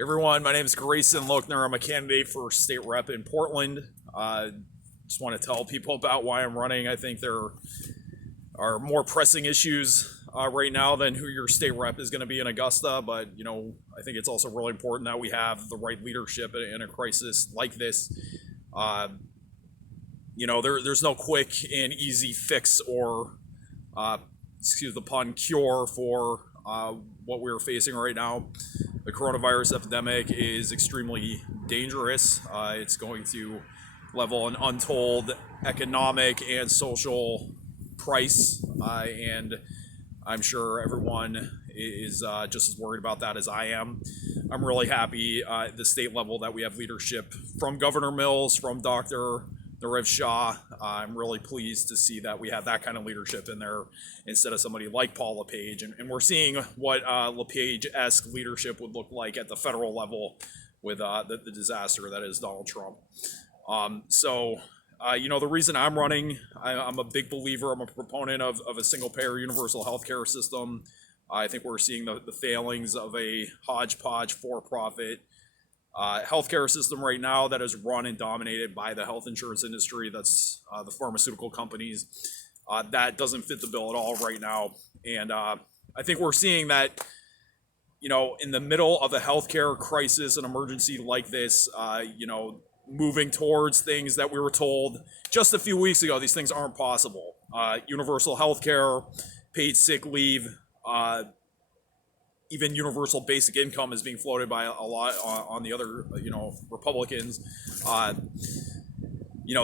Everyone, my name is Grayson Lochner. I'm a candidate for state rep in Portland. Just want to tell people about why I'm running. I think there are more pressing issues right now than who your state rep is going to be in Augusta. But, I think it's also really important that we have the right leadership in a crisis like this. There's no quick and easy fix or, excuse the pun, cure for what we're facing right now. The coronavirus epidemic is extremely dangerous. It's going to level an untold economic and social price, and I'm sure everyone is just as worried about that as I am. I'm really happy at the state level that we have leadership from Governor Mills, from Dr. Narev Shah. I'm really pleased to see that we have that kind of leadership in there instead of somebody like Paul LePage. And we're seeing what LePage-esque leadership would look like at the federal level with the disaster that is Donald Trump. The reason I'm running, I'm a big believer, I'm a proponent of a single-payer universal healthcare system. I think we're seeing the failings of a hodgepodge for-profit healthcare system right now that is run and dominated by the health insurance industry. That's the pharmaceutical companies. That doesn't fit the bill at all right now. And I think we're seeing that, in the middle of a healthcare crisis, an emergency like this, moving towards things that we were told just a few weeks ago, these things aren't possible. Universal healthcare, paid sick leave, even universal basic income is being floated by a lot on the other, Republicans.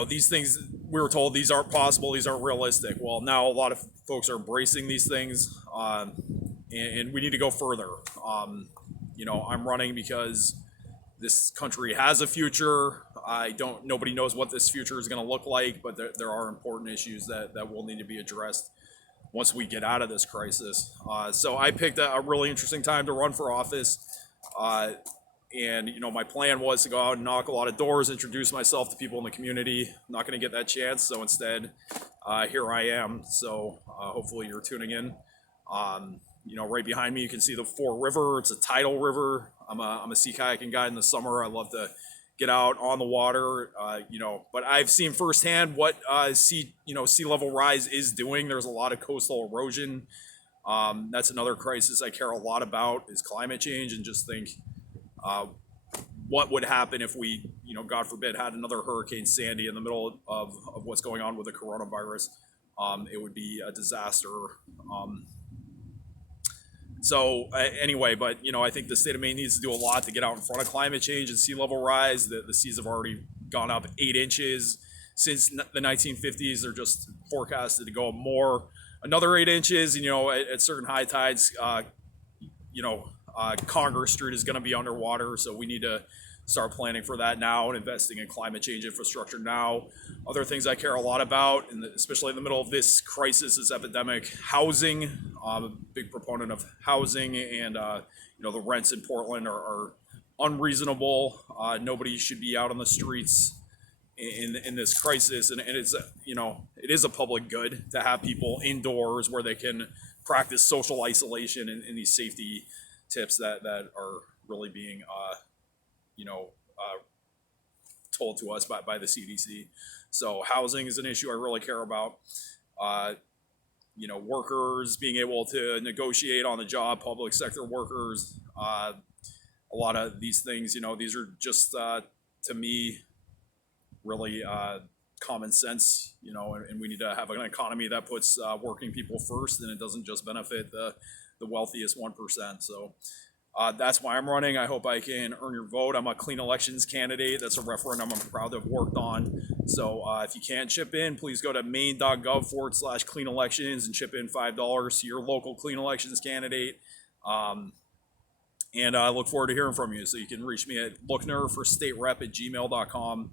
These things, we were told these aren't possible, these aren't realistic. Well, now a lot of folks are embracing these things, and we need to go further. I'm running because this country has a future. Nobody knows what this future is going to look like, but there are important issues that will need to be addressed once we get out of this crisis. So I picked a really interesting time to run for office. My plan was to go out and knock a lot of doors, introduce myself to people in the community. I'm not going to get that chance, so instead, here I am. So hopefully you're tuning in. Right behind me, you can see the Fore River. It's a tidal river. I'm a sea kayaking guy in the summer. I love to get out on the water, but I've seen firsthand what sea level rise is doing. There's a lot of coastal erosion. That's another crisis I care a lot about is climate change, and just think what would happen if we, God forbid, had another Hurricane Sandy in the middle of what's going on with the coronavirus. It would be a disaster. I think the state of Maine needs to do a lot to get out in front of climate change and sea level rise. The seas have already gone up 8 inches since the 1950s. They're just forecasted to go up more, another 8 inches. At certain high tides, Congress Street is going to be underwater, so we need to start planning for that now and investing in climate change infrastructure now. Other things I care a lot about, and especially in the middle of this crisis, this epidemic, housing. I'm a big proponent of housing, and the rents in Portland are unreasonable. Nobody should be out on the streets in this crisis, and it's it is a public good to have people indoors where they can practice social isolation and these safety tips that are really being told to us by the CDC. So housing is an issue I really care about. Workers being able to negotiate on the job, public sector workers, a lot of these things, these are just, to me, really common sense, and we need to have an economy that puts working people first, and it doesn't just benefit the wealthiest 1%. So that's why I'm running. I hope I can earn your vote. I'm a clean elections candidate. That's a referendum I'm proud to have worked on. So if you can't chip in, please go to maine.gov/clean elections and chip in $5 to your local clean elections candidate. And I look forward to hearing from you. So you can reach me at looknerforstaterep@gmail.com.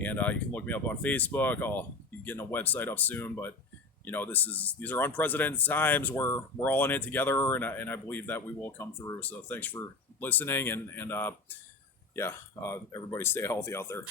And you can look me up on Facebook. I'll be getting a website up soon, but these are unprecedented times where we're all in it together, and I believe that we will come through. So thanks for listening, and everybody stay healthy out there.